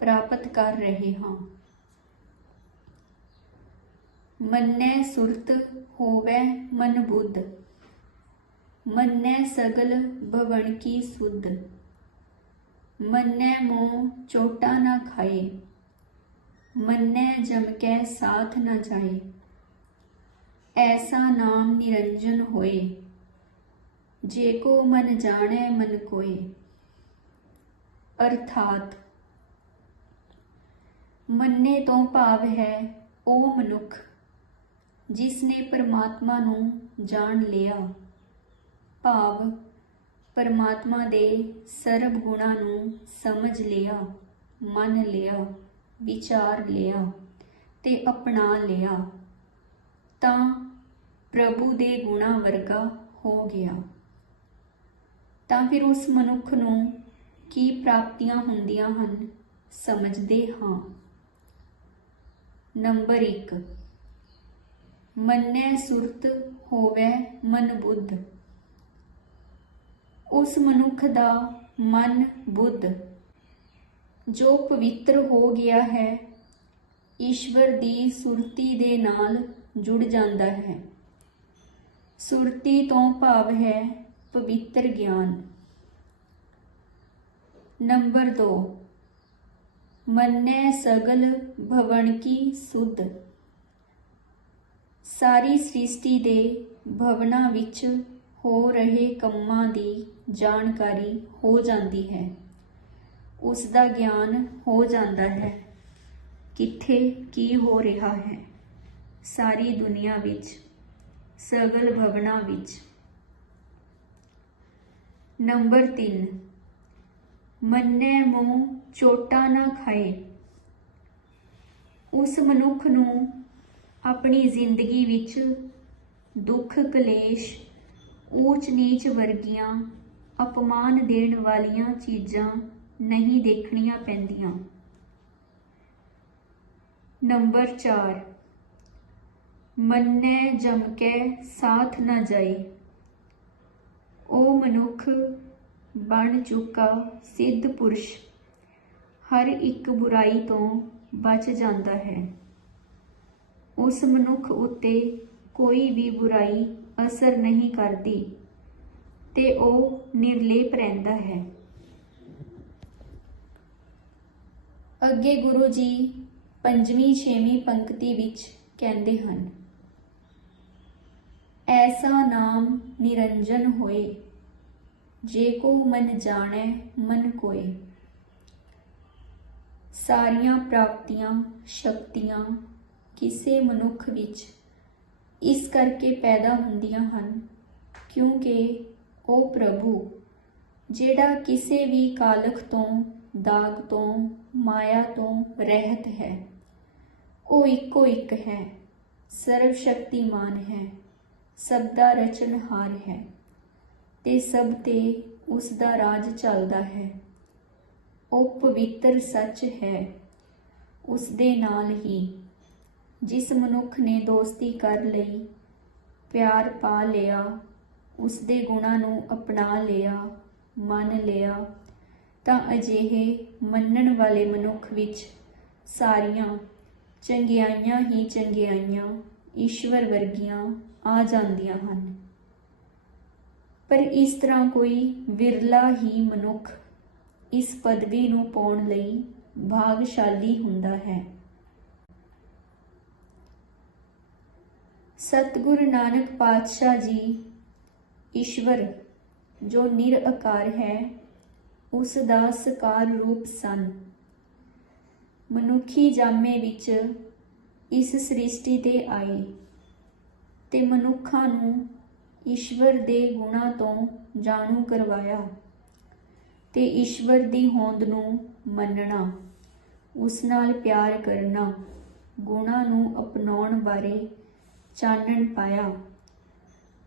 ਪ੍ਰਾਪਤ ਕਰ ਰਹੇ ਹਾਂ। ਮੰਨੈ ਸੁਰਤ ਹੋਵੈ ਮਨ ਬੁੱਧ, ਮੰਨੈ ਸਗਲ ਭਵਨ ਕੀ ਸੁਧ, ਮੰਨੈ ਮੋਹ ਚੋਟਾ ਨਾ ਖਾਏ, ਮੰਨੈ ਜਮ ਕੈ ਸਾਥ ਨਾ ਜਾਏ, ਐਸਾ ਨਾਮ ਨਿਰੰਜਨ ਹੋਏ, ਜੇ ਕੋ ਮਨ ਜਾਣੈ ਮਨ ਕੋਏ। ਅਰਥਾਤ ਮੰਨੇ ਤੋਂ ਭਾਵ ਹੈ, ਉਹ ਮਨੁੱਖ ਜਿਸ ਨੇ ਪਰਮਾਤਮਾ ਨੂੰ ਜਾਣ ਲਿਆ। ਭਾਵ, ਪਰਮਾਤਮਾ ਦੇ ਸਰਬ ਗੁਣਾਂ ਨੂੰ ਸਮਝ ਲਿਆ, ਮੰਨ ਲਿਆ, ਵਿਚਾਰ ਲਿਆ ਤੇ ਅਪਣਾ ਲਿਆ। ਤਾਂ ਪ੍ਰਭੂ ਦੇ ਗੁਣਾਂ ਵਰਗਾ ਹੋ ਗਿਆ। ਤਾਂ ਫਿਰ ਉਸ ਮਨੁੱਖ ਨੂੰ ਕੀ ਪ੍ਰਾਪਤੀਆਂ ਹੁੰਦੀਆਂ ਹਨ, ਸਮਝਦੇ ਹਾਂ। ਨੰਬਰ 1 ਮੰਨੈ ਸੁਰਤ ਹੋਵੇ ਮਨ ਬੁੱਧ। ਉਸ ਮਨੁੱਖ ਦਾ ਮਨ ਬੁੱਧ। ਜੋ ਪਵਿੱਤਰ ਹੋ ਗਿਆ ਹੈ, ਈਸ਼ਵਰ ਦੀ ਸੁਰਤੀ ਦੇ ਨਾਲ ਜੁੜ ਜਾਂਦਾ ਹੈ। ਸੁਰਤੀ ਤੋਂ ਭਾਵ ਹੈ ਪਵਿੱਤਰ ਗਿਆਨ। ਨੰਬਰ 2 ਮੰਨੈ ਸਗਲ ਭਵਨ ਕੀ ਸੁਧ। ਸਾਰੀ ਸ੍ਰਿਸ਼ਟੀ ਦੇ ਭਵਨਾਂ ਵਿੱਚ ਹੋ ਰਹੇ ਕੰਮਾਂ ਦੀ ਜਾਣਕਾਰੀ ਹੋ ਜਾਂਦੀ ਹੈ। ਉਸ ਦਾ ਗਿਆਨ ਹੋ ਜਾਂਦਾ ਹੈ। ਕਿੱਥੇ ਕੀ ਹੋ ਰਿਹਾ ਹੈ? ਸਾਰੀ ਦੁਨੀਆ ਵਿੱਚ, ਸਗਲ ਭਵਨਾਂ ਵਿੱਚ। ਨੰਬਰ 3 ਮੰਨੇ ਮੋਹ ਚੋਟਾ ਨਾ ਖਾਏ। ਉਸ ਮਨੁੱਖ ਨੂੰ ਆਪਣੀ ਜ਼ਿੰਦਗੀ ਵਿੱਚ ਦੁੱਖ, ਕਲੇਸ਼, ਊਚ ਨੀਚ ਵਰਗੀਆਂ ਅਪਮਾਨ ਦੇਣ ਵਾਲੀਆਂ ਚੀਜ਼ਾਂ ਨਹੀਂ ਦੇਖਣੀਆਂ ਪੈਂਦੀਆਂ। ਨੰਬਰ 4 ਮੰਨੈ ਜਮ ਕੇ ਸਾਥ ਨਾ ਜਾਏ। ਉਹ ਮਨੁੱਖ ਬਣ ਚੁੱਕਾ ਸਿੱਧ ਪੁਰਸ਼ ਹਰ ਇੱਕ ਬੁਰਾਈ ਤੋਂ ਬਚ ਜਾਂਦਾ ਹੈ। ਉਸ ਮਨੁੱਖ ਉੱਤੇ ਕੋਈ ਵੀ ਬੁਰਾਈ ਅਸਰ ਨਹੀਂ ਕਰਦੀ ਤੇ ਉਹ ਨਿਰਲੇਪ ਰਹਿੰਦਾ ਹੈ। ਅੱਗੇ ਗੁਰੂ ਜੀ ਪੰਜਵੀਂ, ਛੇਵੀਂ ਪੰਕਤੀ ਵਿੱਚ ਕਹਿੰਦੇ ਹਨ, ਐਸਾ ਨਾਮ ਨਿਰੰਜਨ ਹੋਏ। ਜੇ ਕੋ ਮਨ ਜਾਣੈ, ਮਨ ਕੋਏ ਸਾਰੀਆਂ ਪ੍ਰਾਪਤੀਆਂ, ਸ਼ਕਤੀਆਂ ਕਿਸੇ ਮਨੁੱਖ ਵਿੱਚ ਇਸ ਕਰਕੇ ਪੈਦਾ ਹੁੰਦੀਆਂ ਹਨ, ਕਿਉਂਕਿ ਉਹ ਪ੍ਰਭੂ, ਜਿਹੜਾ ਕਿਸੇ ਵੀ ਕਾਲਖ ਤੋਂ, ਦਾਗ ਤੋਂ, ਮਾਇਆ ਤੋਂ ਰਹਿਤ ਹੈ। ਉਹ ਇੱਕੋ ਇੱਕ ਹੈ, ਸਰਵ ਸ਼ਕਤੀਮਾਨ ਹੈ, ਸਭ ਦਾ ਰਚਨਹਾਰ ਹੈ। ਤੇ ਸਭ ਤੇ ਉਸ ਦਾ ਰਾਜ ਚੱਲਦਾ ਹੈ। ਉਹ ਪਵਿੱਤਰ ਸੱਚ ਹੈ। ਉਸ ਦੇ ਨਾਲ ਹੀ ਜਿਸ ਮਨੁੱਖ ਨੇ ਦੋਸਤੀ ਕਰ ਲਈ, ਪਿਆਰ ਪਾ ਲਿਆ ਉਸ ਦੇ ਗੁਣਾਂ ਨੂੰ ਅਪਣਾ ਲਿਆ, ਮੰਨ ਲਿਆ, ਤਾਂ ਅਜਿਹੇ ਮੰਨਣ ਵਾਲੇ ਮਨੁੱਖ ਵਿੱਚ ਸਾਰੀਆਂ ਚੰਗਿਆਈਆਂ ਹੀ ਚੰਗਿਆਈਆਂ, ਈਸ਼ਵਰ ਵਰਗੀਆਂ ਆ ਜਾਂਦੀਆਂ ਹਨ। ਪਰ ਇਸ ਤਰ੍ਹਾਂ ਕੋਈ ਵਿਰਲਾ ਹੀ ਮਨੁੱਖ ਇਸ ਪਦਵੀ ਨੂੰ ਪਾਉਣ ਲਈ ਭਾਗਸ਼ਾਲੀ ਹੁੰਦਾ ਹੈ। ਸਤਿਗੁਰੂ ਨਾਨਕ ਪਾਤਸ਼ਾਹ ਜੀ, ਈਸ਼ਵਰ, ਜੋ ਨਿਰਆਕਾਰ ਹੈ, ਉਸ ਦਾ ਸਕਾਰ ਰੂਪ ਸਨ। ਮਨੁੱਖੀ ਜਾਮੇ ਵਿੱਚ ਇਸ ਸ੍ਰਿਸ਼ਟੀ ਤੇ ਆਏ ਤੇ ਮਨੁੱਖਾਂ ਨੂੰ ਈਸ਼ਵਰ ਦੇ ਗੁਣਾਂ ਤੋਂ ਜਾਣੂ ਕਰਵਾਇਆ ਤੇ ਈਸ਼ਵਰ ਦੀ ਹੋਂਦ ਨੂੰ ਮੰਨਣਾ, ਉਸ ਨਾਲ ਪਿਆਰ ਕਰਨਾ, ਗੁਣਾਂ ਨੂੰ ਅਪਣਾਉਣ ਬਾਰੇ ਚਾਨਣ ਪਾਇਆ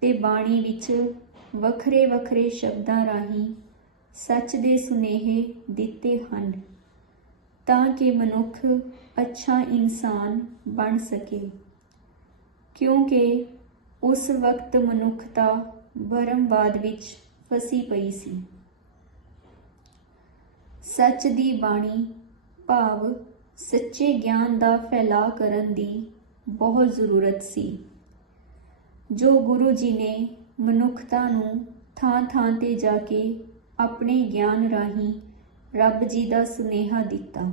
ਤੇ ਬਾਣੀ ਵਿੱਚ ਵੱਖਰੇ ਵੱਖਰੇ ਸ਼ਬਦਾਂ ਰਾਹੀਂ ਸੱਚ ਦੇ ਸੁਨੇਹੇ ਦਿੱਤੇ ਹਨ ਤਾਂ ਕਿ ਮਨੁੱਖ ਅੱਛਾ ਇਨਸਾਨ ਬਣ ਸਕੇ। ਕਿਉਂਕਿ ਉਸ ਵਕਤ ਮਨੁੱਖਤਾ ਬਰਮਵਾਦ ਵਿੱਚ ਫਸੀ ਪਈ ਸੀ। ਸੱਚ ਦੀ ਬਾਣੀ ਭਾਵ ਸੱਚੇ ਗਿਆਨ ਦਾ ਫੈਲਾਅ ਕਰਨ ਦੀ ਬਹੁਤ ਜ਼ਰੂਰਤ ਸੀ। ਜੋ ਗੁਰੂ ਜੀ ਨੇ ਮਨੁੱਖਤਾ ਨੂੰ ਥਾਂ ਥਾਂ ਤੇ ਜਾ ਕੇ ਆਪਣੇ ਗਿਆਨ ਰਾਹੀਂ ਰੱਬ ਜੀ ਦਾ ਸੁਨੇਹਾ ਦਿੱਤਾ।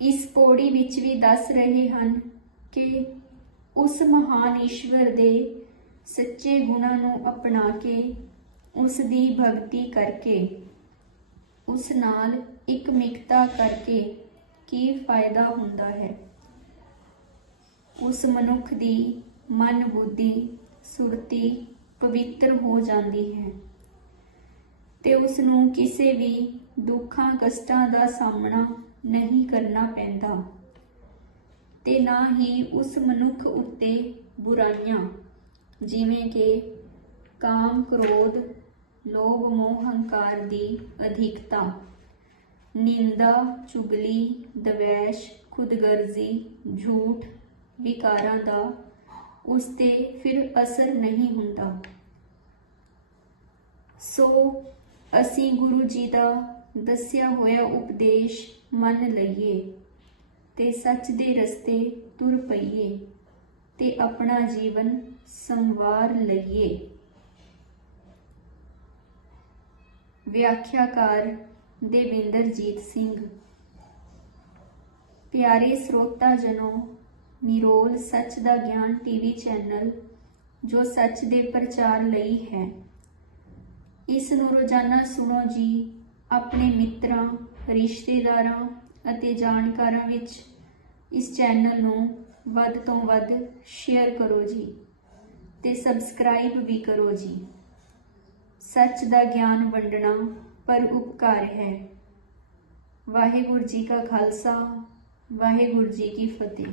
ਇਸ ਪੌੜੀ ਵਿੱਚ ਵੀ ਦੱਸ ਰਹੇ ਹਨ ਕਿ ਉਸ ਮਹਾਨ ਈਸ਼ਵਰ ਦੇ ਸੱਚੇ ਗੁਣਾਂ ਨੂੰ ਅਪਣਾ ਕੇ, ਉਸ ਦੀ ਭਗਤੀ ਕਰਕੇ, ਉਸ ਨਾਲ ਇੱਕ ਮਿਕਤਾ ਕਰਕੇ ਕੀ ਫਾਇਦਾ ਹੁੰਦਾ ਹੈ? ਉਸ ਮਨੁੱਖ ਦੀ ਮਨ ਬੁੱਧੀ ਸੁਰਤੀ ਪਵਿੱਤਰ ਹੋ ਜਾਂਦੀ ਹੈ ਤੇ ਉਸ ਨੂੰ ਕਿਸੇ ਵੀ ਦੁੱਖਾਂ, ਕਸ਼ਟਾਂ ਦਾ ਸਾਹਮਣਾ ਨਹੀਂ ਕਰਨਾ ਪੈਂਦਾ। ਤੇ ਨਾ ਹੀ ਉਸ ਮਨੁੱਖ ਉੱਤੇ ਬੁਰਾਈਆਂ, ਜਿਵੇਂ ਕਿ ਕਾਮ ਕ੍ਰੋਧ, ਲੋਭ, ਮੋਹ, ਹੰਕਾਰ ਦੀ ਅਧਿਕਤਾ, ਨਿੰਦਾ, ਚੁਗਲੀ, ਦਵੈਸ਼, ਖੁਦਗਰਜ਼ੀ, ਝੂਠ ਵਿਕਾਰਾਂ ਦਾ ਉਸ ਤੇ ਫਿਰ ਅਸਰ ਨਹੀਂ ਹੁੰਦਾ। ਸੋ ਅਸੀਂ ਗੁਰੂ ਜੀ ਦਾ ਦੱਸਿਆ ਹੋਇਆ ਉਪਦੇਸ਼ ਮੰਨ ਲਈਏ। ਤੇ ਸੱਚ ਦੇ ਰਸਤੇ ਤੁਰ ਪਈਏ ਤੇ ਆਪਣਾ ਜੀਵਨ ਸੰਵਾਰ ਲਈਏ। ਵਿਆਖਿਆਕਾਰ ਦੇਵਿੰਦਰਜੀਤ ਸਿੰਘ। ਪਿਆਰੇ ਸਰੋਤਾ ਜਨੋ, ਨਿਰੋਲ ਸੱਚ ਦਾ ਗਿਆਨ ਟੀਵੀ ਚੈਨਲ, ਜੋ ਸੱਚ ਦੇ ਪ੍ਰਚਾਰ ਲਈ ਹੈ। ਇਸ ਨੂੰ ਰੋਜ਼ਾਨਾ ਸੁਣੋ ਜੀ, ਆਪਣੇ ਮਿੱਤਰਾਂ, ਰਿਸ਼ਤੇਦਾਰਾਂ ਅਤੇ ਜਾਣਕਾਰਾਂ ਵਿੱਚ ਇਸ ਚੈਨਲ ਨੂੰ ਵੱਧ ਤੋਂ ਵੱਧ ਸ਼ੇਅਰ ਕਰੋ ਜੀ ਤੇ ਸਬਸਕ੍ਰਾਈਬ ਵੀ ਕਰੋ ਜੀ। ਸੱਚ ਦਾ ਗਿਆਨ ਵੰਡਣਾ ਪਰ ਉਪਕਾਰ ਹੈ। ਵਾਹਿਗੁਰੂ ਜੀ ਕਾ ਖਾਲਸਾ, ਵਾਹਿਗੁਰੂ ਜੀ ਕੀ ਫਤਿਹ।